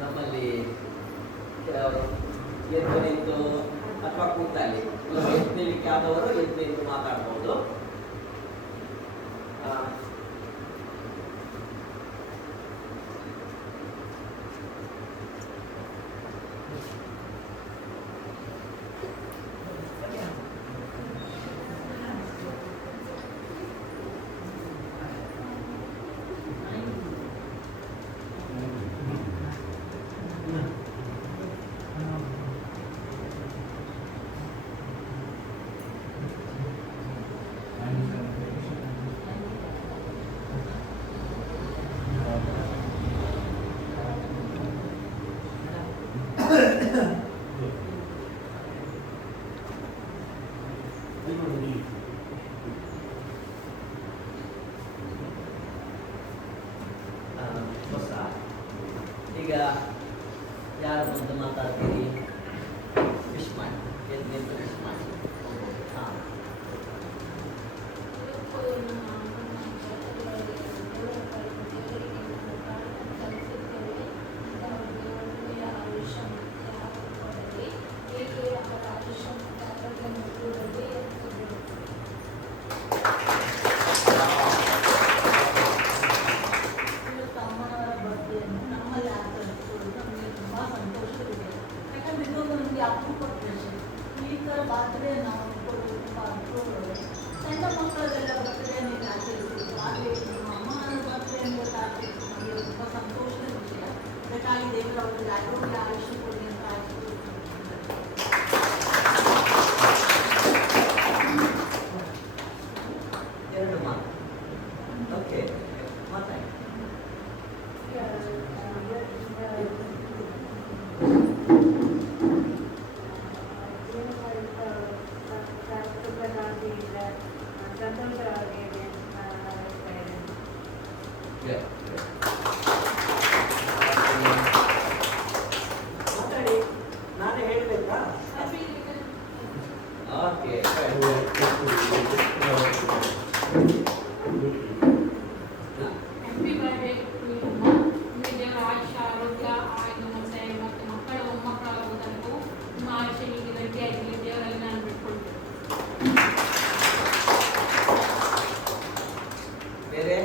ನಮ್ಮಲ್ಲಿ ಕೆಲವರು ಎದ್ದು ನಿಂತು ಅಥವಾ ಕೂತಲ್ಲಿ ಎದ್ದು ನಿಲ್ಲಿಕ್ಕೆ ಆದವರು ಎದ್ದು ನಿಂತು ಮಾತಾಡ್ಬೋದು. ಈಗ ಯಾರು ಬಂದು ಮಾತಾಡ್ತೀರಿ? ವಿಶ್ ಮಾಡಿ, ಎದ್ದು ನಿಂತು ವಿಶ್ ಮಾಡಿ. ಹಾಂ, ಬರ್ತ್ಡೇ ನಾವು ಸಣ್ಣ ಮಕ್ಕಳದೆಲ್ಲ ಬರ್ತ್ಡೇನ ಆಚರಿಸಿದ್ರು. ಆದರೆ ನಮ್ಮ ಅಮ್ಮನ ಬರ್ತ್ಡೇ ಅಂತ ಆಚರಿಸಿ ನಮಗೆ ತುಂಬ ಸಂತೋಷದ ವಿಷಯ. ಅದಕ್ಕಾಗಿ ದೇವರು ಅವರಿಗೆ ಆರೋಗ್ಯ ಆಯುಷ್ಯ ಕೊಡಿ ಅಂತ ಆಶಿಸುತ್ತೇನೆ. ಎರಡು ಮಾತು. ಓಕೆ, ಮಾತಾಡಿ. ಮಾತಾಡಿ, ನಾನೇ ಹೇಳಬೇಕಾ? Okay, happy birthday to you. ನಿಮಗೆ ದೇವರ ಆಯುಷ್ಯ ಆರೋಗ್ಯ ಆಯ್ದು ಮತ್ತೆ ಮತ್ತು ಮಕ್ಕಳು ಮೊಮ್ಮಕ್ಕಳಾಗುವುದಕ್ಕೂ ನಿಮ್ಮ ಆಯುಷ್ಯ ಹೀಗೆ ಗಟ್ಟಿಯಾಗಿ ದೇವರಲ್ಲಿ ನಾನು ಬಿಟ್ಕೊಳ್ತೇನೆ. ಬೇರೆ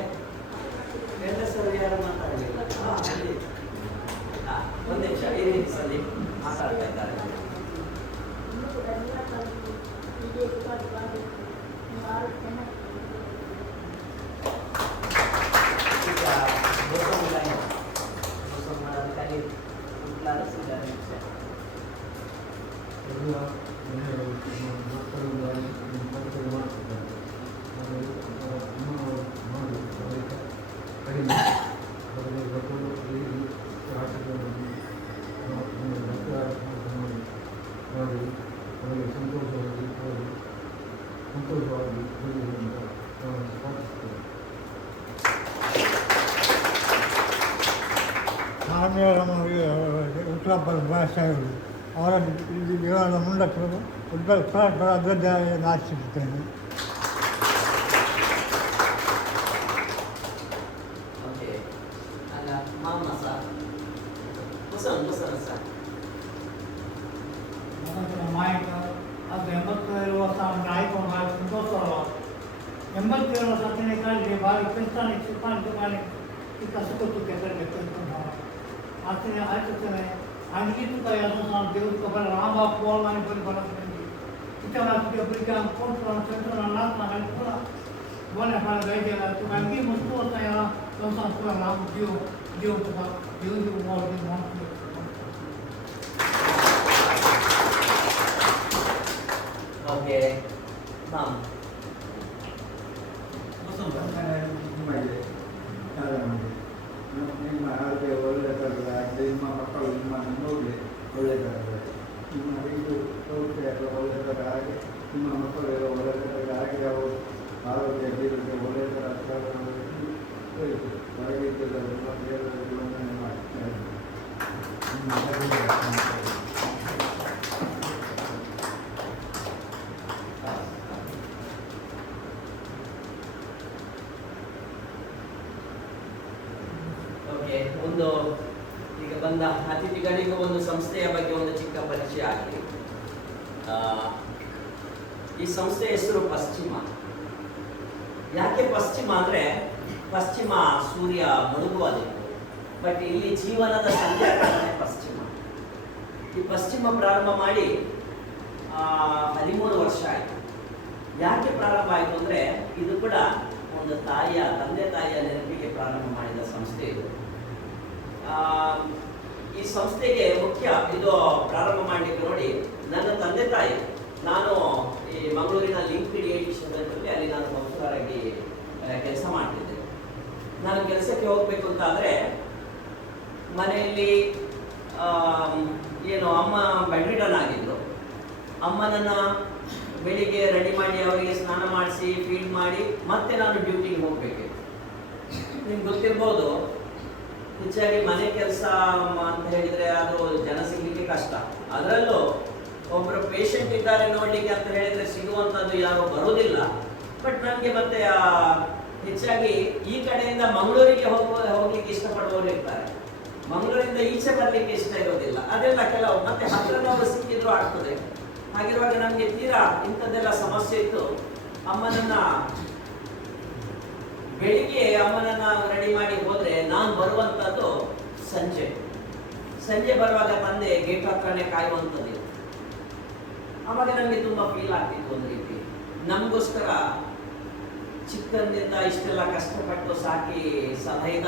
ಹೆಂಗಸರು ಯಾರು ಮಾತಾಡಲಿಲ್ಲ? ಒಂದು ನಿಮಿಷ ಇರಿ, ಸರಿ ಮಾತಾಡ್ತಾ ಇದ್ದಾರೆ. ಉತ್ತರಾಪರ ಭಾಷೆಗಳು ಅವರ ವಿವರಣೆ ಮುಂದಕ್ಕೆ ಅಭಿವೃದ್ಧಿಯನ್ನು ಆಶಿಸುತ್ತೇನೆ. ಅದು 87 ವರ್ಷ ಆಯ್ಕೊಂಡು ಭಾಳ ಸಂತೋಷ. 87 ವರ್ಷ ಭಾಳ ಕ್ರಿಸ್ತಾನಿಕ್ पाणी की कसं करतो त्याकडे व्यक्त आजने आजने आणखी तू काय असं सांग देव कबर राम बाप बोल आणि पण बरं तिथे ना तुझ्या परिचय कोण संत नाथ नागाने पुरा बोलण्या फार गायला तू आणखी मस्त होता या संसार पुरा राम जीव जीव तुझा जीव जीव म्हणून ओके हां म्हणजे ನಿಮ್ಮ ಆರೋಗ್ಯ ಒಳ್ಳೆಯದಲ್ಲ ನಿಮ್ಮ ಮಕ್ಕಳು ನಿಮ್ಮನ್ನು ನೋಡಲಿ ಒಳ್ಳೆಯದಾಗಲ್ಲ ನಿಮ್ಮ ಇದು ಸೌಖ್ಯ ಎಲ್ಲ ಒಳ್ಳೆಯದರ ಹಾಗೆ ನಿಮ್ಮ ಮಕ್ಕಳೆಲ್ಲ ಒಳ್ಳೆಯದರ ಹಾಗೆ ಅವರು ಆರೋಗ್ಯ ಜೀವನಕ್ಕೆ ಒಳ್ಳೆಯದರ ಹೊರಗೆ ಇದ್ದದಲ್ಲ ಬೇರೆ ಜೀವನ ಮಾಡ್ತಾರೆ ಓಕೆ ಒಂದು ಈಗ ಬಂದ ಅತಿಥಿಗಳಿಗೂ ಒಂದು ಸಂಸ್ಥೆಯ ಬಗ್ಗೆ ಒಂದು ಚಿಕ್ಕ ಪರಿಚಯ ಆಗಲಿ. ಈ ಸಂಸ್ಥೆ ಹೆಸರು ಪಶ್ಚಿಮ. ಯಾಕೆ ಪಶ್ಚಿಮ ಅಂದರೆ ಪಶ್ಚಿಮ ಸೂರ್ಯ ಮುಳುಗುವ ದಿಕ್ಕು, ಬಟ್ ಇಲ್ಲಿ ಜೀವನದ ಸಂಧ್ಯಾಕಾಲನೇ ಪಶ್ಚಿಮ. ಈ ಪಶ್ಚಿಮ ಪ್ರಾರಂಭ ಮಾಡಿ 13 ವರ್ಷ ಆಯಿತು. ಯಾಕೆ ಪ್ರಾರಂಭ ಆಯಿತು ಅಂದರೆ ಇದು ಕೂಡ ಒಂದು ತಂದೆ ತಾಯಿಯ ನೆನಪಿಗೆ ಪ್ರಾರಂಭ ಮಾಡಿದ ಸಂಸ್ಥೆ ಇದು. ಈ ಸಂಸ್ಥೆಗೆ ಮುಖ್ಯ ಇದು ಪ್ರಾರಂಭ ಮಾಡಲಿಕ್ಕೆ ನೋಡಿ, ನನ್ನ ತಂದೆ ತಾಯಿ, ನಾನು ಈ ಮಂಗಳೂರಿನ ಲಿಂಕ್ ಡಿಎಡಿಷನ್ ಅಲ್ಲಿ ನಾನು ಕೌನ್ಸಿಲರಾಗಿ ಕೆಲಸ ಮಾಡ್ತಿದ್ದೆ. ನಾನು ಕೆಲಸಕ್ಕೆ ಹೋಗಬೇಕು ಅಂತಾದರೆ ಮನೆಯಲ್ಲಿ ಏನು ಅಮ್ಮ ಬೆಡ್ ರಿಡನ್ ಆಗಿದ್ರು. ಅಮ್ಮನನ್ನು ಬೆಳಿಗ್ಗೆ ರೆಡಿ ಮಾಡಿ ಅವರಿಗೆ ಸ್ನಾನ ಮಾಡಿಸಿ ಫೀಡ್ ಮಾಡಿ ಮತ್ತೆ ನಾನು ಡ್ಯೂಟಿಗೆ ಹೋಗಬೇಕು. ನಿಮ್ಗೆ ಗೊತ್ತಿರ್ಬೋದು, ಹೆಚ್ಚಾಗಿ ಮನೆ ಕೆಲಸ ಅಂತ ಹೇಳಿದರೆ ಅದು ಜನ ಸಿಗಲಿಕ್ಕೆ ಕಷ್ಟ. ಅದರಲ್ಲೂ ಒಬ್ಬರು ಪೇಷಂಟ್ ಇದ್ದಾರೆ ನೋಡಲಿಕ್ಕೆ ಅಂತ ಹೇಳಿದರೆ ಸಿಗುವಂಥದ್ದು ಯಾರು ಬರೋದಿಲ್ಲ. ಬಟ್ ನನಗೆ ಮತ್ತೆ ಹೆಚ್ಚಾಗಿ ಈ ಕಡೆಯಿಂದ ಮಂಗಳೂರಿಗೆ ಹೋಗ್ಲಿಕ್ಕೆ ಇಷ್ಟಪಡುವವರು ಇರ್ತಾರೆ, ಮಂಗಳೂರಿಂದ ಈಚೆ ಬರಲಿಕ್ಕೆ ಇಷ್ಟ ಇರೋದಿಲ್ಲ. ಅದೆಲ್ಲ ಕೆಲವು ಮತ್ತೆ ಹತ್ತಿರದವರು ಸಿಕ್ಕಿದ್ರು ಆಗ್ತದೆ. ಹಾಗಿರುವಾಗ ನನಗೆ ತೀರಾ ಇಂಥದ್ದೆಲ್ಲ ಸಮಸ್ಯೆ ಇತ್ತು. ಬೆಳಿಗ್ಗೆ ಅಮ್ಮನನ್ನ ರೆಡಿ ಮಾಡಿ ಹೋದ್ರೆ ನಾನು ಬರುವಂಥದ್ದು ಸಂಜೆ ಬರುವಾಗ ತಂದೆ ಗೇಟ್ ಹತ್ರನೇ ಕಾಯುವಂಥದ್ದು. ಆವಾಗ ನನಗೆ ತುಂಬಾ ಫೀಲ್ ಆಗ್ತಿತ್ತು. ಒಂದು ರೀತಿ ನಮಗೋಸ್ಕರ ಚಿಕ್ಕಂದಿಂದ ಇಷ್ಟೆಲ್ಲ ಕಷ್ಟಪಟ್ಟು ಸಾಕಿ ಸಲಹಿದ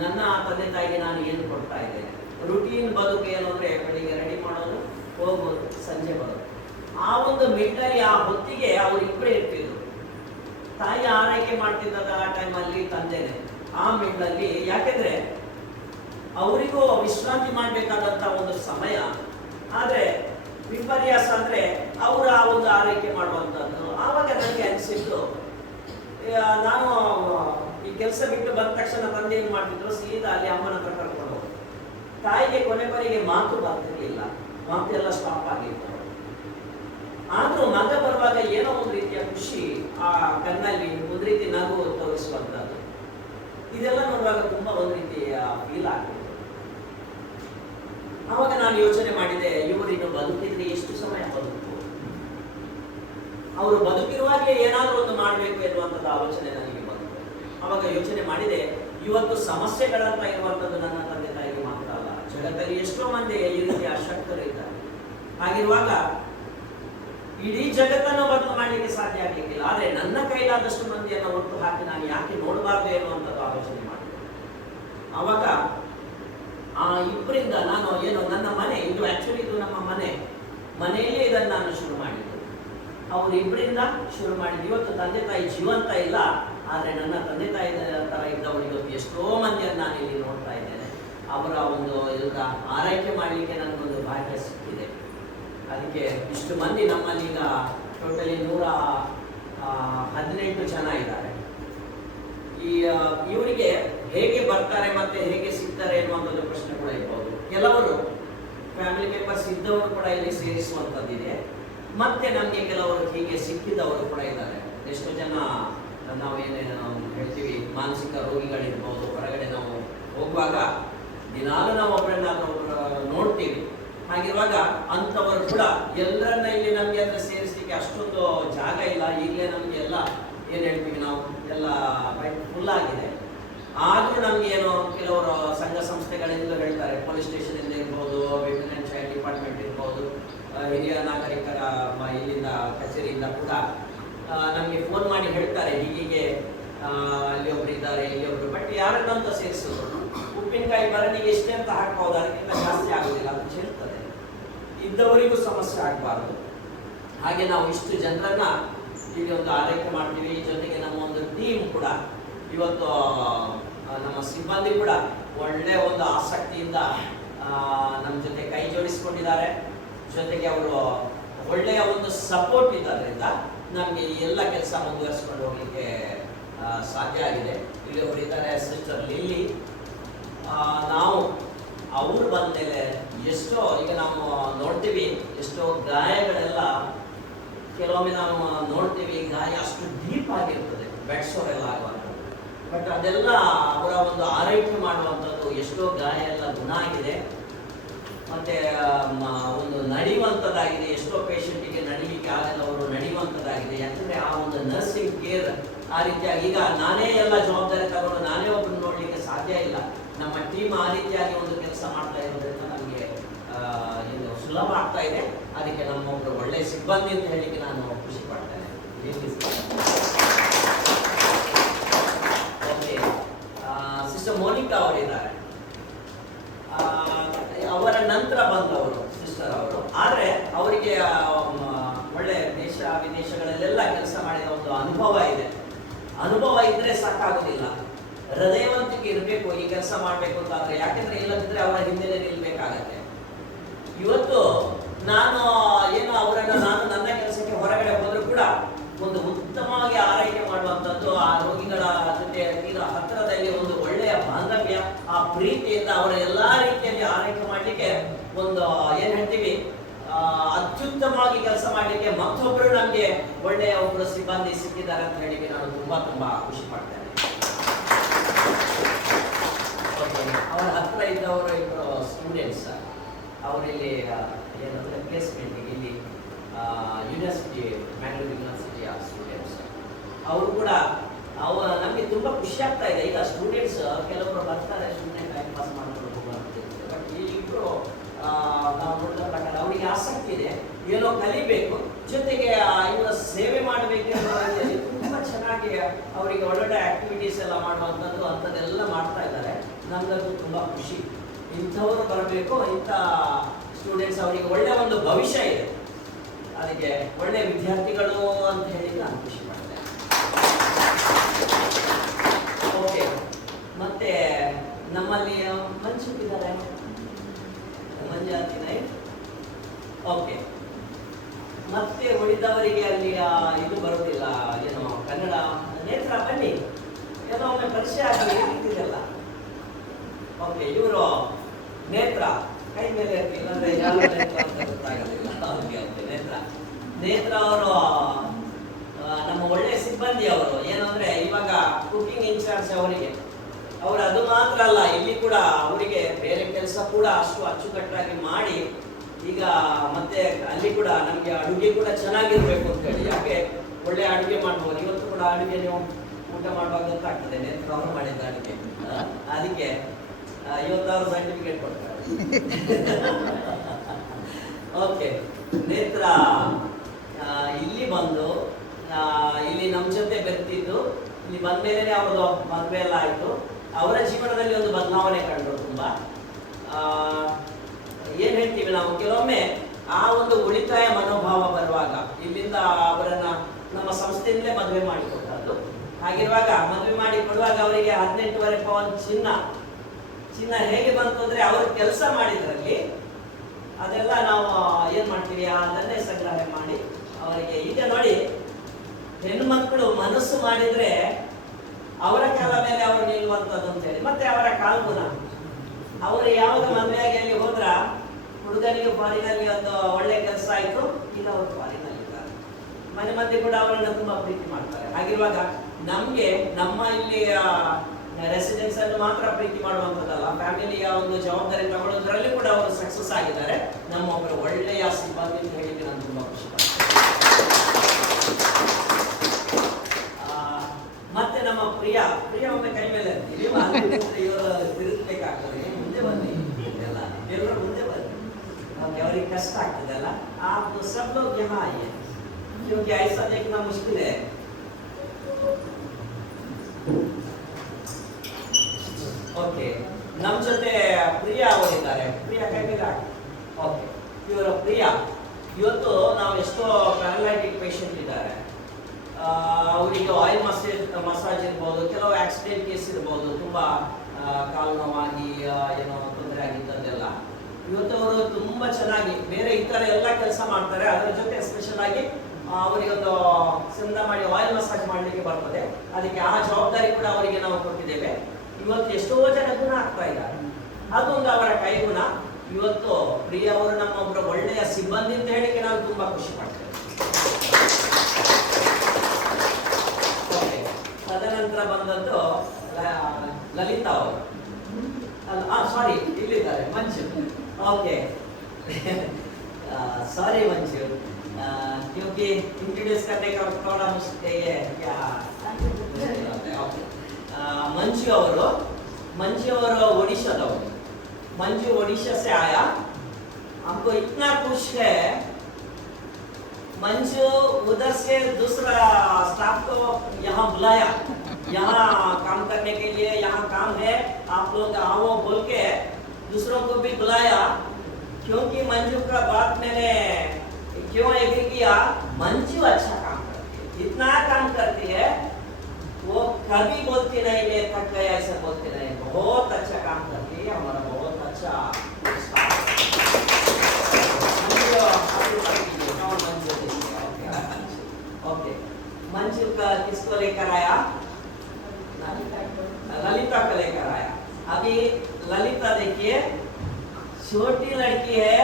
ನನ್ನ ತಂದೆ ತಾಯಿಗೆ ನಾನು ಏನು ಕೊಡ್ತಾ ಇದ್ದೇನೆ. ರುಟೀನ್ ಬದುಕು ಏನು ಅಂದರೆ ಬೆಳಿಗ್ಗೆ ರೆಡಿ ಮಾಡೋದು, ಹೋಗೋದು, ಸಂಜೆ ಬರೋದು. ಆ ಒಂದು ಮಿಡ್ಡಲ್ಲಿ ಆ ಹೊತ್ತಿಗೆ ಅವ್ರು ಇಬ್ಬರೇ ಇರ್ತಿದ್ರು. ತಾಯಿ ಆರೈಕೆ ಮಾಡ್ತಿದ್ದಾಗ ಆ ಟೈಮಲ್ಲಿ ತಂದೆನೆ ಆ ಮಿಡ್ಡಲ್ಲಿ. ಯಾಕೆಂದ್ರೆ ಅವರಿಗೂ ವಿಶ್ರಾಂತಿ ಮಾಡಬೇಕಾದಂಥ ಒಂದು ಸಮಯ. ಆದರೆ ವಿಪರ್ಯಾಸ ಅಂದರೆ ಅವರ ಆ ಒಂದು ಆರೈಕೆ ಮಾಡುವಂಥದ್ದು. ಆವಾಗ ನನಗೆ ಅನಿಸಿತ್ತು, ನಾನು ಈ ಕೆಲಸ ಬಿಟ್ಟು ಬಂದ ತಕ್ಷಣ ತಂದೆ ಏನು ಮಾಡ್ತಿದ್ರು, ಸೀದಾ ಅಲ್ಲಿ ಅಮ್ಮನ ಹತ್ರ ಕರ್ಕೊಂಡು ಹೋಗೋದು. ತಾಯಿಗೆ ಕೊನೆವರೆಗೆ ಮಾತು ಬರ್ತಿರ್ಲಿಲ್ಲ, ಮಾತೆಲ್ಲ ಸ್ಟಾಪ್ ಆಗಿತ್ತು. ಆದರೂ ಮಗ ಬರುವಾಗ ಏನೋ ಒಂದು ರೀತಿಯ ಖುಷಿ ಆ ಕಣ್ಣಲ್ಲಿ, ಒಂದು ರೀತಿ ನಗು ತೋರಿಸುವಂಥದ್ದು. ಇದೆಲ್ಲ ನೋಡುವಾಗ ತುಂಬಾ ಒಂದು ರೀತಿಯ ಫೀಲ್ ಆಗ್ತದೆ. ಆವಾಗ ನಾನು ಯೋಚನೆ ಮಾಡಿದೆ, ಇವರಿನ್ನು ಬದುಕಿದ್ರೆ ಎಷ್ಟು ಸಮಯ ಬದುಕು, ಅವರು ಬದುಕಿರುವಾಗಲೇ ಏನಾದರೂ ಒಂದು ಮಾಡಬೇಕು ಎನ್ನುವಂಥದ್ದು ಆಲೋಚನೆ ನನಗೆ ಬಂತು. ಆವಾಗ ಯೋಚನೆ ಮಾಡಿದೆ, ಇವತ್ತು ಸಮಸ್ಯೆಗಳಂತ ಇರುವಂಥದ್ದು ನನ್ನ ತಂದೆ ತಾಯಿಗೆ ಮಾತ್ರ ಅಲ್ಲ, ಜಗತ್ತಲ್ಲಿ ಎಷ್ಟೋ ಮಂದಿ ಈ ರೀತಿಯ ಅಶಕ್ತರು ಇದ್ದಾರೆ. ಹಾಗಿರುವಾಗ ಇಡೀ ಜಗತ್ತನ್ನು ಬದಲು ಮಾಡಲಿಕ್ಕೆ ಸಾಧ್ಯ ಆಗಲಿಕ್ಕಿಲ್ಲ. ಆದರೆ ನನ್ನ ಕೈಲಾದಷ್ಟು ಮಂದಿಯನ್ನು ಒಟ್ಟು ಹಾಕಿ ನಾನು ಯಾಕೆ ನೋಡಬಾರ್ದು ಎನ್ನುವಂಥದ್ದು ಆಲೋಚನೆ ಮಾಡಿದೆ. ಆವಾಗ ಆ ಇಬ್ಬರಿಂದ ನಾನು ಏನು ನನ್ನ ಮನೆ, ಇದು ಆಕ್ಚುಲಿ ಇದು ನಮ್ಮ ಮನೆಯಲ್ಲೇ ಇದನ್ನು ನಾನು ಶುರು ಮಾಡಿದ್ದು. ಅವರು ಇಬ್ಬರಿಂದ ಶುರು ಮಾಡಿದ್ದು. ಇವತ್ತು ತಂದೆ ತಾಯಿ ಜೀವಂತ ಇಲ್ಲ, ಆದರೆ ನನ್ನ ತಂದೆ ತಾಯಿ ತರ ಇದ್ದವರು ಇವತ್ತು ಎಷ್ಟೋ ಮಂದಿಯನ್ನು ನಾನು ಇಲ್ಲಿ ನೋಡ್ತಾ ಇದ್ದೇನೆ. ಅವರ ಒಂದು ಎಲ್ಲ ಆರೈಕೆ ಮಾಡಲಿಕ್ಕೆ ನನಗೊಂದು ಭಾಗ್ಯ ಸಿಕ್ಕಿದೆ. ಅದಕ್ಕೆ ಇಷ್ಟು ಮಂದಿ ನಮ್ಮಲ್ಲಿ ಈಗ ಟೋಟಲಿ 118 ಜನ ಇದ್ದಾರೆ. ಇವರಿಗೆ ಹೇಗೆ ಬರ್ತಾರೆ ಮತ್ತೆ ಹೇಗೆ ಸಿಗ್ತಾರೆ ಎನ್ನುವಂಥದ್ದು ಪ್ರಶ್ನೆ ಕೂಡ ಇರ್ಬೋದು. ಕೆಲವರು ಫ್ಯಾಮಿಲಿ ಮೆಂಬರ್ಸ್ ಇದ್ದವರು ಕೂಡ ಇಲ್ಲಿ ಸೇರಿಸುವಂಥದ್ದಿದೆ. ಮತ್ತೆ ನಮಗೆ ಕೆಲವರು ಹೀಗೆ ಸಿಕ್ಕಿದವರು ಕೂಡ ಇದ್ದಾರೆ. ಎಷ್ಟೋ ಜನ ನಾವೇನೇನು ಹೇಳ್ತೀವಿ, ಮಾನಸಿಕ ರೋಗಿಗಳಿರ್ಬೋದು, ಹೊರಗಡೆ ನಾವು ಹೋಗುವಾಗ ದಿನಾಲೂ ನಾವು ಒಬ್ಬರನ್ನಾದ್ರೂ ನೋಡ್ತೀವಿ. ಹಾಗಿರುವಾಗ ಅಂಥವರು ಕೂಡ ಎಲ್ಲರನ್ನ ಇಲ್ಲಿ ನಮಗೆ ಅಂದರೆ ಸೇರಿಸಲಿಕ್ಕೆ ಅಷ್ಟೊಂದು ಜಾಗ ಇಲ್ಲ. ಈಗಲೇ ನಮಗೆ ಎಲ್ಲ ಏನು ಹೇಳ್ತೀವಿ ನಾವು ಎಲ್ಲ ಫುಲ್ ಆಗಿದೆ. ಆದ್ರೂ ನಮ್ಗೇನು ಕೆಲವರು ಸಂಘ ಸಂಸ್ಥೆಗಳಿಂದ ಹೇಳ್ತಾರೆ, ಪೊಲೀಸ್ ಸ್ಟೇಷನ್ ಇಂದ ಇರ್ಬೋದು, ವಿಮೆನ್ ಅಂಡ್ ಚೈಲ್ಡ್ ಡಿಪಾರ್ಟ್ಮೆಂಟ್ ಇರ್ಬೋದು, ಹಿರಿಯ ನಾಗರಿಕರ ಇಲ್ಲಿಂದ ಕಚೇರಿಯಿಂದ ಕೂಡ ನಮಗೆ ಫೋನ್ ಮಾಡಿ ಹೇಳ್ತಾರೆ, ಹೀಗೆ ಅಲ್ಲಿ ಒಬ್ರು ಇದ್ದಾರೆ, ಇಲ್ಲಿ ಒಬ್ರು, ಬಟ್ ಯಾರನ್ನಂತ ಸೇರಿಸೋದು, ಉಪ್ಪಿನಕಾಯಿ ಭರಣಿಗೆ ಎಷ್ಟೇ ಅಂತ ಹಾಕ್ಬೋದು, ಅದಕ್ಕಿಂತ ಜಾಸ್ತಿ ಆಗೋದಿಲ್ಲ ಅಂತ ಹೇಳ್ತದೆ. ಇದ್ದವರಿಗೂ ಸಮಸ್ಯೆ ಆಗಬಾರ್ದು. ಹಾಗೆ ನಾವು ಇಷ್ಟು ಜನರನ್ನ ಇಲ್ಲಿ ಒಂದು ಆರೈಕೆ ಮಾಡ್ತೀವಿ. ಜೊತೆಗೆ ನಮ್ಮ ಒಂದು ಟೀಮ್ ಕೂಡ ಇವತ್ತು ನಮ್ಮ ಸಿಬ್ಬಂದಿ ಕೂಡ ಒಳ್ಳೆ ಒಂದು ಆಸಕ್ತಿಯಿಂದ ನಮ್ಮ ಜೊತೆ ಕೈ ಜೋಡಿಸ್ಕೊಂಡಿದ್ದಾರೆ. ಜೊತೆಗೆ ಅವರು ಒಳ್ಳೆಯ ಒಂದು ಸಪೋರ್ಟ್ ಇರೋದ್ರಿಂದ ನಮಗೆ ಎಲ್ಲ ಕೆಲಸ ಮುಂದುವರಿಸ್ಕೊಂಡು ಹೋಗ್ಲಿಕ್ಕೆ ಸಾಧ್ಯ ಆಗಿದೆ. ಇಲ್ಲಿ ಅವರು ಇದ್ದಾರೆ ಸಿಸ್ಟರ್ ಲಿಲ್ಲಿ. ನಾವು ಅವರು ಬಂದ ಮೇಲೆ ಎಷ್ಟೋ ಈಗ ನಾವು ನೋಡ್ತೀವಿ, ಎಷ್ಟೋ ಗಾಯಗಳೆಲ್ಲ ಕೆಲವೊಮ್ಮೆ ನಾವು ನೋಡ್ತೀವಿ, ಗಾಯ ಅಷ್ಟು ಡೀಪ್ ಆಗಿರ್ತದೆ ಬೆಡ್ಸೋರೆಲ್ಲ ಆಗುವಾಗ, ಬಟ್ ಅದೆಲ್ಲ ಅವರ ಒಂದು ಆರೈಕೆ ಮಾಡುವಂಥದ್ದು ಎಷ್ಟೋ ಗಾಯ ಎಲ್ಲ ಗುಣ ಆಗಿದೆ. ಮತ್ತೆ ಒಂದು ನಡೆಯುವಂಥದ್ದಾಗಿದೆ. ಎಷ್ಟೋ ಪೇಷಂಟಿಗೆ ನಡಿಲಿಕ್ಕೆ ಆಗಲ್ಲ, ಅವರು ನಡೆಯುವಂಥದ್ದಾಗಿದೆ. ಯಾಕಂದ್ರೆ ಆ ಒಂದು ನರ್ಸಿಂಗ್ ಕೇರ್ ಆ ರೀತಿಯಾಗಿ, ಈಗ ನಾನೇ ಎಲ್ಲ ಜವಾಬ್ದಾರಿ ತಗೊಂಡು ನಾನೇ ಒಬ್ಬರು ನೋಡ್ಲಿಕ್ಕೆ ಸಾಧ್ಯ ಇಲ್ಲ. ನಮ್ಮ ಟೀಮ್ ಆ ರೀತಿಯಾಗಿ ಒಂದು ಕೆಲಸ ಮಾಡ್ತಾ ಇರೋದ್ರಿಂದ ನಮಗೆ ಇದು ಸುಲಭ ಆಗ್ತಾ ಇದೆ. ಅದಕ್ಕೆ ನಮ್ಮೊಬ್ಬರು ಒಳ್ಳೆ ಸಿಬ್ಬಂದಿ ಅಂತ ಹೇಳಿಕ್ಕೆ ನಾನು ಖುಷಿ ಪಡ್ತೇನೆ. ಓಕೆ, ಸಿಸ್ಟರ್ ಮೋನಿಕಾ ಅವರಿದ್ದಾರೆ. ಅವರ ನಂತರ ಬಂದವರು ಸಿಸ್ಟರ್ ಅವರು. ಆದರೆ ಅವರಿಗೆ ಒಳ್ಳೆ ದೇಶ ವಿದೇಶಗಳಲ್ಲೆಲ್ಲ ಕೆಲಸ ಮಾಡಿದ ಒಂದು ಅನುಭವ ಇದೆ. ಅನುಭವ ಇದ್ರೆ ಸಾಕಾಗೋದಿಲ್ಲ, ಹೃದಯವಂತಿಕೆ ಇರಬೇಕು ಈ ಕೆಲಸ ಮಾಡಬೇಕು ಅಂತಾದ್ರೆ. ಯಾಕೆಂದ್ರೆ ಇಲ್ಲದಿದ್ರೆ ಅವರ ಹಿಂದೆ ನಿಲ್ಬೇಕಾಗತ್ತೆ. ಇವತ್ತು ನಾನು ಏನು ಅವರನ್ನ ನಾನು ನನ್ನ ಕೆಲಸಕ್ಕೆ ಹೊರಗಡೆ ಹೋದ್ರೂ ಕೂಡ ಒಂದು ಉತ್ತಮವಾಗಿ ಆರೈಕೆ ಮಾಡುವಂಥದ್ದು, ಆ ರೋಗಿಗಳ ಜೊತೆ ತೀರಾ ಹತ್ತಿರದಲ್ಲಿ ಒಂದು ಒಳ್ಳೆಯ ಬಾಂಧವ್ಯ, ಆ ಪ್ರೀತಿಯಿಂದ ಅವರ ಎಲ್ಲಾ ರೀತಿಯಲ್ಲಿ ಆರೈಕೆ ಮಾಡಲಿಕ್ಕೆ ಒಂದು ಏನ್ ಹೇಳ್ತೀವಿ, ಅತ್ಯುತ್ತಮವಾಗಿ ಕೆಲಸ ಮಾಡಲಿಕ್ಕೆ ಮತ್ತೊಬ್ಬರು ನಮಗೆ ಒಳ್ಳೆಯ ಒಬ್ಬರು ಸಿಬ್ಬಂದಿ ಸಿಕ್ಕಿದ್ದಾರೆ ಅಂತ ಹೇಳಿಕ್ಕೆ ನಾನು ತುಂಬಾ ಖುಷಿ ಪಡ್ತೇನೆ. ಅವರ ಹತ್ರ ಇದ್ದವರು ಇಬ್ಬರು ಸ್ಟೂಡೆಂಟ್ಸ್, ಅವರಲ್ಲಿ ಏನಂದ್ರೆ ಪ್ಲೇಸ್ಮೆಂಟಿಗೆ ಇಲ್ಲಿ ಯೂನಿವರ್ಸಿಟಿ, ಮ್ಯಾಂಗ್ಳೂರ್ ಯೂನಿವರ್ಸಿಟಿಯ ಸ್ಟೂಡೆಂಟ್ಸ್. ಅವರು ಕೂಡ ನಮಗೆ ತುಂಬಾ ಖುಷಿ ಆಗ್ತಾ ಇದೆ. ಈಗ ಸ್ಟೂಡೆಂಟ್ಸ್ ಕೆಲವರು ಬರ್ತಾರೆ, ಸುಮ್ಮನೆ ಟೈಮ್ ಪಾಸ್ ಮಾಡ್ಕೊಂಡು ಹೋಗುವಂಥದ್ದು. ಬಟ್ ಈ ಇಬ್ಬರು ನಾವು ನೋಡಿದ ಪ್ರಕಾರ ಅವರಿಗೆ ಆಸಕ್ತಿ ಇದೆ, ಏನೋ ಕಲಿಬೇಕು, ಜೊತೆಗೆ ಇವರ ಸೇವೆ ಮಾಡಬೇಕು ಅನ್ನೋದ್ರಲ್ಲಿ ತುಂಬಾ ಚೆನ್ನಾಗಿ ಅವರಿಗೆ ಒಳ್ಳೊಳ್ಳೆ ಆಕ್ಟಿವಿಟೀಸ್ ಎಲ್ಲ ಮಾಡುವಂಥದ್ದು ಅಂಥದ್ದೆಲ್ಲ ಮಾಡ್ತಾ ಇದ್ದಾರೆ. ನಮಗಂತೂ ತುಂಬಾ ಖುಷಿ. ಇಂಥವರು ಬರಬೇಕು, ಇಂಥ ಸ್ಟೂಡೆಂಟ್ಸ್ ಅವರಿಗೆ ಒಳ್ಳೆ ಒಂದು ಭವಿಷ್ಯ ಇದೆ. ಅದಕ್ಕೆ ಒಳ್ಳೆ ವಿದ್ಯಾರ್ಥಿಗಳು ಅಂತ ಹೇಳಿ ನಾನು ಖುಷಿ ಮಾಡ್ತೇನೆ. ಓಕೆ, ಮತ್ತೆ ನಮ್ಮಲ್ಲಿ ಮಂಜುತ್ತಿದ್ದಾರೆ, ಮಂಜಾತಿ ನೈಟ್. ಓಕೆ, ಮತ್ತೆ ಉಳಿದವರಿಗೆ ಅಲ್ಲಿ ಇದು ಬರುವುದಿಲ್ಲ, ಏನು ಕನ್ನಡ ನೇತ್ರ ಬನ್ನಿ, ಏನೋ ಒಮ್ಮೆ ಪರಿಚಯ ಆಗಿಲ್ಲ. ಓಕೆ, ಇವರು ನೇತ್ರ, ಕೈ ಮೇಲೆ ಇಲ್ಲಂದ್ರೆ ಯಾವ ನೇತ್ರ ಅಂತ ಗೊತ್ತಾಗೋದಿಲ್ಲ. ನೇತ್ರ ಅವರು ನಮ್ಮ ಒಳ್ಳೆ ಸಿಬ್ಬಂದಿ. ಅವರು ಏನಂದ್ರೆ ಇವಾಗ ಕುಕಿಂಗ್ ಇನ್ಚಾರ್ಜ್ ಅವರಿಗೆ, ಅವರು ಅದು ಮಾತ್ರ ಅಲ್ಲ, ಇಲ್ಲಿ ಕೂಡ ಅವರಿಗೆ ಬೇರೆ ಕೆಲಸ ಕೂಡ ಅಷ್ಟು ಅಚ್ಚುಕಟ್ಟಾಗಿ ಮಾಡಿ, ಈಗ ಮತ್ತೆ ಅಲ್ಲಿ ಕೂಡ ನಮಗೆ ಅಡುಗೆ ಕೂಡ ಚೆನ್ನಾಗಿರ್ಬೇಕು ಅಂತ ಹೇಳಿ, ಯಾಕೆ ಒಳ್ಳೆ ಅಡುಗೆ ಮಾಡ್ಬೋದು. ಇವತ್ತು ಕೂಡ ಅಡುಗೆ ನೀವು ಊಟ ಮಾಡುವಾಗ ಗೊತ್ತಾಗ್ತದೆ ನೇತ್ರ ಅವರು ಮಾಡಿದ್ದ ಅಡುಗೆ. ಅದಕ್ಕೆ ಇವತ್ತು ಅವರು ಸರ್ಟಿಫಿಕೇಟ್ ಕೊಡ್ತಾರೆ. ಓಕೆ, ನೇತ್ರ ಇಲ್ಲಿ ಬಂದು ಇಲ್ಲಿ ನಮ್ಮ ಜೊತೆ ಬೆರ್ತಿದ್ದು, ಇಲ್ಲಿ ಬಂದ ಮೇಲೆ ಅವ್ರದ್ದು ಮದುವೆ ಎಲ್ಲ ಆಯ್ತು. ಅವರ ಜೀವನದಲ್ಲಿ ಒಂದು ಬದಲಾವಣೆ ಕಂಡ್ರು ತುಂಬಾ. ಏನ್ ಹೇಳ್ತೀವಿ ನಾವು, ಕೆಲವೊಮ್ಮೆ ಆ ಒಂದು ಉಳಿತಾಯ ಮನೋಭಾವ ಬರುವಾಗ ಇಲ್ಲಿಂದ ಅವರನ್ನ ನಮ್ಮ ಸಂಸ್ಥೆಯಿಂದಲೇ ಮದುವೆ ಮಾಡಿಕೊಟ್ಟದ್ದು. ಹಾಗಿರುವಾಗ ಮದುವೆ ಮಾಡಿ ಕೊಡುವಾಗ ಅವರಿಗೆ 18.5 ಪೌಂಡ್ ಚಿನ್ನ ಹೇಗೆ ಬಂತು ಅಂದ್ರೆ ಅವರು ಕೆಲಸ ಮಾಡಿದ್ರಲ್ಲಿ ಅದೆಲ್ಲ ನಾವು ಏನ್ ಮಾಡ್ತೀವಿ, ಅದನ್ನೇ ಸಂಗ್ರಹ ಮಾಡಿ ಅವರಿಗೆ. ಈಗ ನೋಡಿ, ಹೆಣ್ಣು ಮಕ್ಕಳು ಮನಸ್ಸು ಮಾಡಿದ್ರೆ ಅವರ ಕಾಲ ಮೇಲೆ ಅವರು ನಿಲ್ಲುವಂಥದ್ದು ಅಂತ ಹೇಳಿ. ಮತ್ತೆ ಅವರ ಕಾಲ್ಗುಣ, ಅವರು ಯಾವಾಗ ಮದುವೆಯಾಗಿ ಅಲ್ಲಿ ಹೋದ್ರ ಹುಡುಗನಿಗೆ ಫಾರಿನಲ್ಲಿ ಒಂದು ಒಳ್ಳೆ ಕೆಲಸ ಆಯ್ತು, ಈಗ ಅವರು ಫಾರಿನಲ್ಲಿ ಇದ್ದಾರೆ. ಮನೆ ಮಧ್ಯೆ ಕೂಡ ಅವರನ್ನ ತುಂಬಾ ಪ್ರೀತಿ ಮಾಡ್ತಾರೆ. ಹಾಗಿರುವಾಗ ನಮ್ಗೆ ನಮ್ಮ ಇಲ್ಲಿ ರೆಸಿಡೆನ್ಸ್ ಅನ್ನು ಮಾತ್ರ ಪ್ರೀತಿ ಮಾಡುವಂಥದ್ದಲ್ಲ, ಫ್ಯಾಮಿಲಿಯ ಒಂದು ಜವಾಬ್ದಾರಿ ತಗೊಳ್ಳೋದ್ರಲ್ಲಿ ಕೂಡ ಅವರು ಸಕ್ಸಸ್ ಆಗಿದ್ದಾರೆ. ನಮ್ಮ ಒಬ್ಬರು ಒಳ್ಳೆಯ ಸಿಬ್ಬಂದಿ ಅಂತ ಹೇಳಿಕ್ಕೆ ನಾನು ತುಂಬಾ ಖುಷಿ ಪಡ್ತೇನೆ. ಮತ್ತೆ ನಮ್ಮ ಪ್ರಿಯಾ ಒಮ್ಮೆ ಕೈ ಮೇಲೆ ನೀವು ಇವರು ತಿರುಗಬೇಕಾಗ್ತದೆ, ಮುಂದೆ ಬನ್ನಿ ಎಲ್ಲ ಎಲ್ಲರೂ ಮುಂದೆ ಬನ್ನಿ. ओके, और ये कष्ट ಆಗ್ತದೆ ಅಲ್ಲ, आप सब लोग यहाँ आइए क्योंकि ऐसा देखना मुश्किल है. ಓಕೆ, ನಮ್ಮ ಜೊತೆ ಪ್ರಿಯಾ ಅವರಿದ್ದಾರೆ. ಪ್ರಿಯಾ ಕೈ ಮೇಲೆ ಹಾಕಿ. ಓಕೆ, ಇವರು ಪ್ರಿಯಾ. ಇವತ್ತು ನಾವು ಎಷ್ಟೋ ಪ್ಯಾರಲೈಟಿಕ್ ಪೇಷಂಟ್ ಇದ್ದಾರೆ, ಅವರಿಗೆ ಆಯಿಲ್ ಮಸಾಜ್ ಇರ್ಬೋದು, ಕೆಲವು ಆಕ್ಸಿಡೆಂಟ್ ಕೇಸ್ ಇರ್ಬೋದು, ತುಂಬ ಕಾಲು ನೋವಾಗಿ ಏನೋ ತೊಂದರೆ ಆಗಿದ್ದೆಲ್ಲ. ಇವತ್ತು ಅವರು ತುಂಬ ಚೆನ್ನಾಗಿ ಬೇರೆ ಈ ಥರ ಎಲ್ಲ ಕೆಲಸ ಮಾಡ್ತಾರೆ, ಅದರ ಜೊತೆ ಸ್ಪೆಷಲ್ ಆಗಿ ಅವರಿಗೊಂದು ಚಂದ ಮಾಡಿ ಆಯಿಲ್ ಮಸಾಜ್ ಮಾಡಲಿಕ್ಕೆ ಬರ್ತದೆ. ಅದಕ್ಕೆ ಆ ಜವಾಬ್ದಾರಿ ಕೂಡ ಅವರಿಗೆ ನಾವು ಕೊಟ್ಟಿದ್ದೇವೆ. ಇವತ್ತು ಎಷ್ಟೋ ಜನ ಗುಣ ಆಗ್ತಾ ಇದ್ದಾರೆ, ಅದೊಂದು ಅವರ ಕೈ ಗುಣ. ಇವತ್ತು ಪ್ರಿಯಾ ಅವರು ನಮ್ಮೊಬ್ಬರು ಒಳ್ಳೆಯ ಸಿಬ್ಬಂದಿ ಅಂತ ಹೇಳಿಕ್ಕೆ ನಾವು ತುಂಬಾ ಖುಷಿ ಪಡ್ತೇವೆ. ತದನಂತರ ಬಂದದ್ದು ಲಲಿತಾ ಅವರು, ಸಾರಿ ಇಲ್ಲಿದ್ದಾರೆ ಮಂಜು. ओके सॉरी मंजू, क्योंकि इंट्रोड्यूस करने का थोड़ा मुश्किल है क्या. मंजू और ओडिशा दौर. मंजू ओडिशा से आया, हमको इतना खुश है. मंजू उधर से दूसरा स्टाफ को यहाँ बुलाया, यहाँ काम करने के लिए, यहाँ काम है आप लोग आओ बोल के दूसरों को भी बुलाया. क्योंकि मंजू का बात मैंने क्यों एग्री किया, मंजू अच्छा काम करती है, इतना काम करती है, वो कभी बोलती नहीं मैं थक गया ऐसा बोलती नहीं, बहुत अच्छा काम करती है. हमारा बहुत अच्छा स्टाफ. ओके, मंजू का किसको लेकर आया, ललिता को लेकर आया. अभी ललिता देखिए छोटी लड़की है,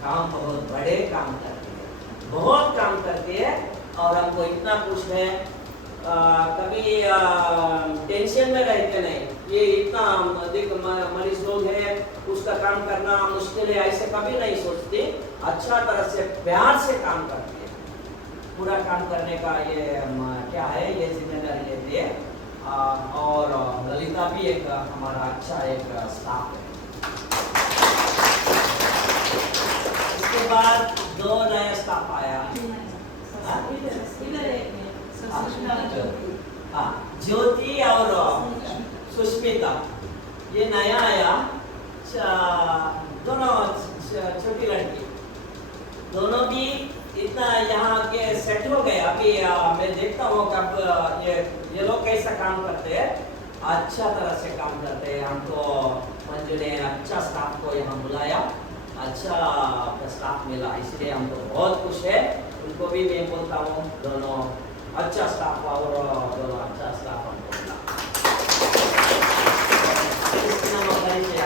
काम बहुत बड़े काम करती है, बहुत काम करती है. और हमको इतना खुश है, कभी टेंशन में रहते नहीं. ये इतना अधिक मरीज लोग है, उसका काम करना मुश्किल है ऐसे कभी नहीं सोचती. अच्छा तरह से प्यार से काम करती है. पूरा काम करने का ये क्या है, ये जिम्मेदारी लेती है. और ललिता भी एक हमारा अच्छा एक स्टाफ है. इसके बाद दो नया स्टाफ आया. ज्योति और सुष्मिता, ये नया आया. दोनों छोटी लड़की, दोनों भी इतना यहाँ के सेट हो गए. अभी मैं देखता हूँ कब ये लोग कैसा काम करते हैं, अच्छा तरह से काम करते हैं. हमको मंजू ने अच्छा स्टाफ को यहाँ बुलाया, अच्छा स्टाफ मिला, इसलिए हमको बहुत खुश है. उनको भी मैं बोलता हूँ दोनों अच्छा स्टाफ और दोनों अच्छा स्टाफ हमको मिला. ನಮ್ಮ ಪರಿಚಯ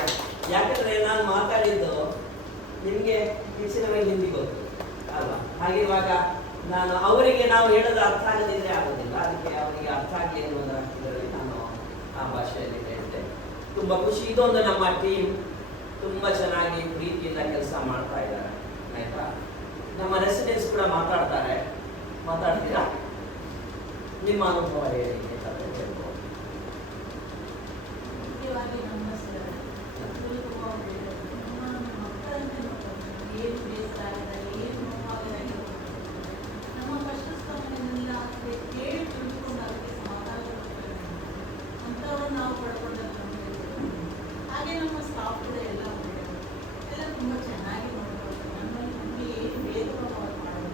ಯಾಕಂದ್ರೆ ನಾನು ಮಾತಾಡಿದ್ದು ನಿಮಗೆ ಹೆಚ್ಚಿನವರಿಗೆ ಹಿಂದಿ ಗೊತ್ತು ಅಲ್ವಾ, ಹಾಗಿರುವಾಗ ನಾನು ಅವರಿಗೆ ನಾವು ಹೇಳೋದು ಅರ್ಥ ಆಗದಿದ್ರೆ ಆಗೋದಿಲ್ಲ. ಅದಕ್ಕೆ ಅವರಿಗೆ ಅರ್ಥ ಆಗಲಿ ಅನ್ನೋದರ ಅರ್ಥದಲ್ಲಿ ನಾನು ಆ ಭಾಷೆಯಲ್ಲಿ ಹೇಳಿದೆ. ತುಂಬ ಖುಷಿ. ಇದೊಂದು ನಮ್ಮ ಟೀಮ್ ತುಂಬ ಚೆನ್ನಾಗಿ ಪ್ರೀತಿಯಿಂದ ಕೆಲಸ ಮಾಡ್ತಾ ಇದ್ದಾರೆ, ಆಯ್ತಾ. ನಮ್ಮ ರೆಸಿಡೆನ್ಸ್ ಕೂಡ ಮಾತಾಡ್ತೀರಾ, ನಿಮ್ಮ ಅನುಭವ ಹೇಳಿ ಬೇಕಾದ್ರೆ ಹೇಳ್ಬೋದು. ಮುಖ್ಯವಾಗಿ ನಮ್ಮ ಮಕ್ಕಳಂತೆ ಏನು ಬೇಸರ ಆಗಿದ್ದಾರೆ, ಏನು ನೋವಾಗಿದ್ದಾರೆ, ನಮ್ಮ ಕಷ್ಟ ಸ್ಥಾನಗಳನ್ನೆಲ್ಲ ಕೇಳಿ ತಿಳ್ಕೊಂಡು ಅದಕ್ಕೆ ಸಮಾಧಾನ ಕೊಡ್ತಾರೆ ಅಂಥವ್ರು ನಾವು ಪಡ್ಕೊಂಡದ್ದು. ಹಾಗೆ ನಮ್ಮ ಸ್ಟಾಫ್ ಕೂಡ ಎಲ್ಲ ಎಲ್ಲ ತುಂಬ ಚೆನ್ನಾಗಿ ನೋಡ್ಕೊಳ್ತಾರೆ. ನಮ್ಮಲ್ಲಿ ನಮಗೆ ಏನು ಬೇಗ ಮಾಡೋದು,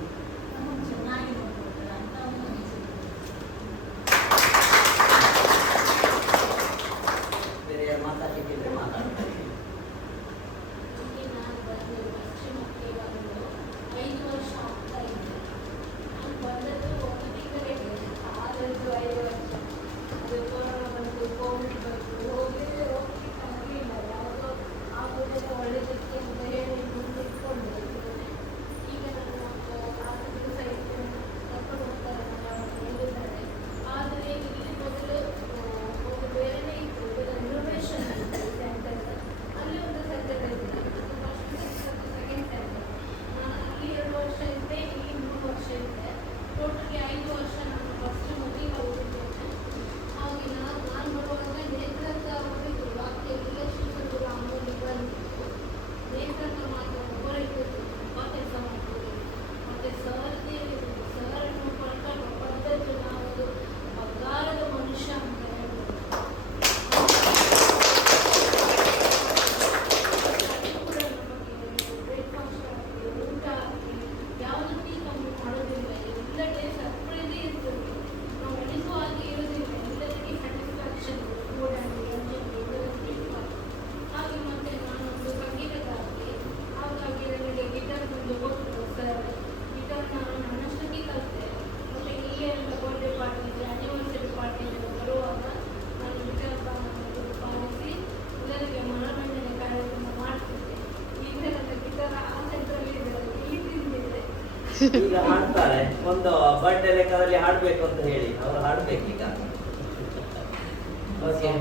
ನಮಗೆ ಚೆನ್ನಾಗಿ ನೋಡ್ಕೊಳ್ತಾರೆ ಅಂತ ಒಂದು ಅನಿಸಿಕೆ. ಬೇರೆ ಯಾರು ಮಾತಾಡ್ಲಿಕ್ಕಿದ್ರೆ ಮಾತಾಡ್ತಾರೆ. ಇಲ್ಲಿ ನಾನು ಬಂದು ಪಶ್ಚಿಮಕ್ಕೆ ಬಂದು 5 ವರ್ಷ ಆಗ್ತಾ ಇದ್ದೆ. ನಾನು ಬಂದದ್ದು 1 ತಿಂಗಳೇ 6 ವರ್ಷ. ಅದು ಕೊರೋನಾ ಬಂತು, ಕೋವಿಡ್ ಬಂತು, ಹೋಗ್ಲಿಕ್ಕೆ ಆಗಲಿಲ್ಲ. ಯಾವುದೋ ಆಗೋದೆಲ್ಲ ಒಳ್ಳೆದಕ್ಕೆ ಅಂತ ಹೇಳಿ ಮುಂದೆ ಈಗ ಹಾಡ್ತಾರೆ, ಒಂದು ಬರ್ಡೇ ಲೆಕ್ಕದಲ್ಲಿ ಹಾಡ್ಬೇಕು ಅಂತ ಹೇಳಿ ಅವರು ಹಾಡ್ಬೇಕು ಈಗ. ಓಕೆ.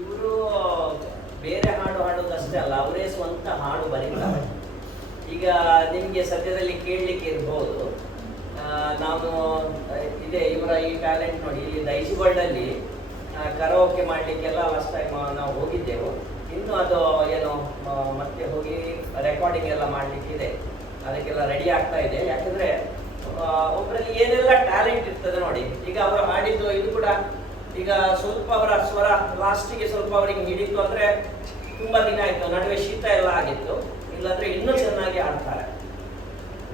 ಇವರು ಬೇರೆ ಹಾಡು ಹಾಡೋದಷ್ಟೇ ಅಲ್ಲ, ಅವರೇ ಸ್ವಂತ ಹಾಡು ಬರೀತಾರೆ. ಈಗ ನಿಮಗೆ ಸದ್ಯದಲ್ಲಿ ಕೇಳಲಿಕ್ಕೆ ಇರ್ಬೋದು, ನಾನು ಇದೆ ಇವರ ಈ ಟ್ಯಾಲೆಂಟ್ ನೋಡಿ. ಇಲ್ಲಿ ದೈಜಿ ವರ್ಲ್ಡಲ್ಲಿ ಕರಾವೋಕೆ ಮಾಡಲಿಕ್ಕೆಲ್ಲ ಲಾಸ್ಟ್ ಟೈಮ್ ನಾವು ಹೋಗಿದ್ದೆವು. ಇನ್ನು ಅದು ಏನು ಮತ್ತೆ ಹೋಗಿ ರೆಕಾರ್ಡಿಂಗ್ ಎಲ್ಲ ಮಾಡಲಿಕ್ಕಿದೆ, ಅದಕ್ಕೆಲ್ಲ ರೆಡಿ ಆಗ್ತಾ ಇದೆ. ಯಾಕಂದರೆ ಒಬ್ಬರಲ್ಲಿ ಏನೆಲ್ಲ ಟ್ಯಾಲೆಂಟ್ ಇರ್ತದೆ ನೋಡಿ. ಈಗ ಅವರು ಹಾಡಿದ್ದು ಇದು ಕೂಡ ಈಗ ಸ್ವಲ್ಪ ಅವರ ಸ್ವರ ಲಾಸ್ಟಿಗೆ ಸ್ವಲ್ಪ ಅವರಿಗೆ ಹಿಡಿತು ಅಂದರೆ ತುಂಬ ದಿನ ಆಯಿತು, ನಡುವೆ ಶೀತ ಎಲ್ಲ ಆಗಿತ್ತು. ಇಲ್ಲಾಂದರೆ ಇನ್ನೂ ಚೆನ್ನಾಗಿ ಹಾಡ್ತಾರೆ.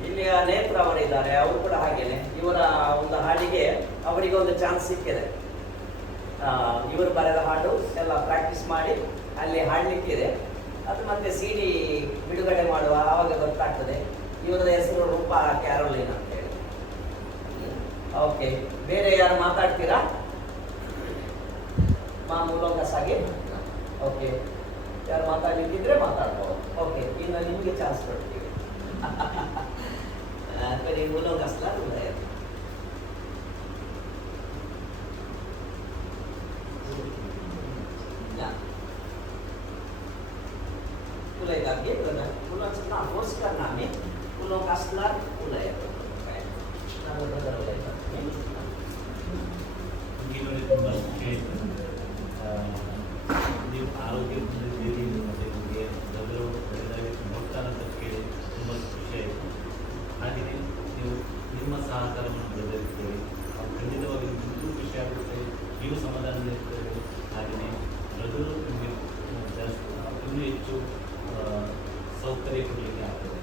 ಇಲ್ಲಿ ನೇತ್ರ ಅವರಿದ್ದಾರೆ, ಅವರು ಕೂಡ ಹಾಗೇನೆ. ಇವರ ಒಂದು ಹಾಡಿಗೆ ಅವರಿಗೆ ಒಂದು ಚಾನ್ಸ್ ಸಿಕ್ಕಿದೆ. ಇವರು ಬರೆದ ಹಾಡು ಎಲ್ಲ ಪ್ರಾಕ್ಟೀಸ್ ಮಾಡಿ ಅಲ್ಲಿ ಹಾಡಲಿಕ್ಕಿದೆ. ಅದು ಮತ್ತೆ CD ಬಿಡುಗಡೆ ಮಾಡುವ ಆವಾಗ ಗೊತ್ತಾಗ್ತದೆ. ಇವರದ ಹೆಸರು ರೂಪಾ ಕ್ಯಾರೋಲಿನ್ ಅಂತ ಹೇಳಿ. ಓಕೆ, ಬೇರೆ ಯಾರು ಮಾತಾಡ್ತೀರಾ? ಮೂಲಂಗಸಾಗಿ ಓಕೆ, ಯಾರು ಮಾತಾಡ್ಲಿಕ್ಕಿದ್ರೆ ಮಾತಾಡ್ಬೋದು. ಓಕೆ, ಇನ್ನು ನಿಮಗೆ ಚಾನ್ಸ್ ಕೊಡ್ತೀವಿ. ಬರೀ ಮೂಲಂಗಸ್ಲ Mulai lagi dengan pulau setengah bos kan kami pulau Kaslar mulai nama benar mulai ನೀವು ಆರೋಗ್ಯದಲ್ಲಿ ಮತ್ತು ನಿಮಗೆ ಮೊದಲು ನೋಡ್ತಾನೆ ಅಂತ ಕೇಳಿ ತುಂಬ ಖುಷಿ ಆಯಿತು. ಹಾಗೆಯೇ ನೀವು ನಿಮ್ಮ ಸಹಕಾರವನ್ನು ಬೆಳೆದಿರ್ತೇವೆ, ಖಂಡಿತವಾಗಿ ನಿಮಗೂ ಖುಷಿ ಆಗುತ್ತೆ, ನೀವು ಸಮಾಧಾನ ಇರ್ತೇವೆ. ಹಾಗೆಯೇ ಮೊದಲು ನಿಮಗೆ ಜಾಸ್ತಿ ಇನ್ನೂ ಹೆಚ್ಚು ಸೌಕರ್ಯ ಕೊಡಲಿಕ್ಕೆ ಆಗ್ತದೆ.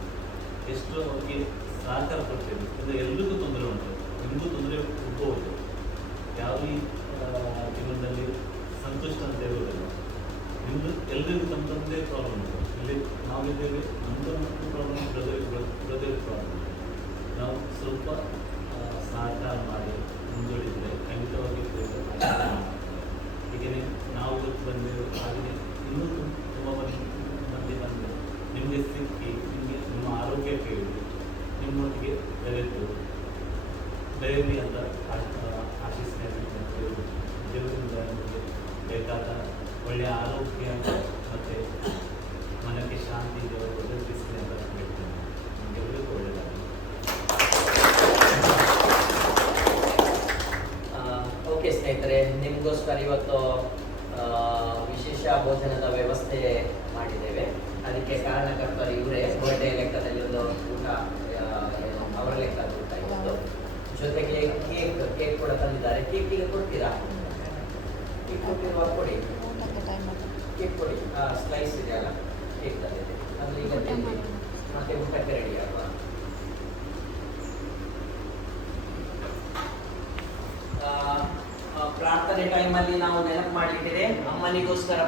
ಎಷ್ಟು ಅವರಿಗೆ ಸಹಕಾರ ಕೊಡ್ತೇವೆ ಇದು ಎಲ್ರಿಗೂ ತೊಂದರೆ ಉಂಟು, ನಿಮಗೂ ತೊಂದರೆ ಇರ್ಬೋದು. ಯಾವುದೇ ಜೀವನದಲ್ಲಿ ಸಂತುಷ್ಟ ಅಂತ ಇರೋದಿಲ್ಲ. ನಿಮ್ಮದು ಎಲ್ರಿಗೂ ತಮ್ಮ ತಮ್ಮದೇ ಪ್ರಾಬ್ಲಮ್ ಉಂಟು. ಇಲ್ಲಿ ನಾವಿದ್ದೇವೆ, ನಮ್ಮದು ಪ್ರಾಬ್ಲಮ್ ಬ್ರದರ್ ಪ್ರಾಬ್ಲಮ್. ನಾವು ಸ್ವಲ್ಪ ಸಹಕಾರ ಮಾಡಿ ಮುಂದುವರಿದರೆ ಖಂಡಿತವಾಗಿ ಹೀಗೆ ನಾವು ಬಂದೇವೆ. ಹಾಗೆಯೇ ಇನ್ನೂ ತುಂಬ ಮಂದಿ ಬಂದು ನಿಮಗೆ ಸಿಕ್ಕಿ ನಿಮಗೆ ನಿಮ್ಮ ಆರೋಗ್ಯ ಕೇಳಿ ನಿಮ್ಮೊಟ್ಟಿಗೆ ಬೆರೆತು ಬೆಳೆಯಲಿ ಅಂತ ಆಶಿಸ್ತೇನೆ. ದೇವರಿಂದ ನಿಮಗೆ ಬೇಕಾದ ಒಳ್ಳೆಯ ಆರೋಗ್ಯ ಮತ್ತು ಮನಕ್ಕೆ ಶಾಂತಿ ದೇವರು ಒದಗಿಸಲಿ ಅಂತ ಹೇಳ್ತೇನೆ. ನಿಮಗೆಲ್ಲರಿಗೂ ಒಳ್ಳೆಯದಾಗಲಿ. ಓಕೆ ಸ್ನೇಹಿತರೆ, ನಿಮಗೋಸ್ಕರ ಇವತ್ತು ವಿಶೇಷ ಭೋಜನದ ವ್ಯವಸ್ಥೆ ಮಾಡಿದ್ದೇವೆ. ಅದಕ್ಕೆ ಕಾರಣಕರ್ತರು ಇವರೇ. ಬರ್ಡೇ ಲೆಕ್ಕದಲ್ಲಿ ಒಂದು ಊಟ ಏನು ಅವರ ಲೆಕ್ಕದ ಊಟ ಇವತ್ತು. ಜೊತೆಗೆ ಕೇಕ್ ಕೂಡ ತಂದಿದ್ದಾರೆ. ಕೇಕಿಗೆ ಕೊಡ್ತೀರಾ? ಕೇಕ್ ಕೊಟ್ಟಿರುವ ಕೊಡಿ, ಕೇಕ್ ಕೊಡಿ. ಸ್ಲೈಸ್ ಇದೆ ಅಲ್ಲ, ಕೇಕ್ ತಂದಿದೆ, ಅದು ಈಗ ತಿಂಡಿ ಮತ್ತೆ ಊಟಕ್ಕೆ ರೆಡಿ ಅಲ್ವಾ? ಪ್ರಾರ್ಥನೆ ಟೈಮಲ್ಲಿ ನಾವು ನೆನಪು ಮಾಡಲಿಕ್ಕಿದೆ, ಅಮ್ಮನಿಗೋಸ್ಕರ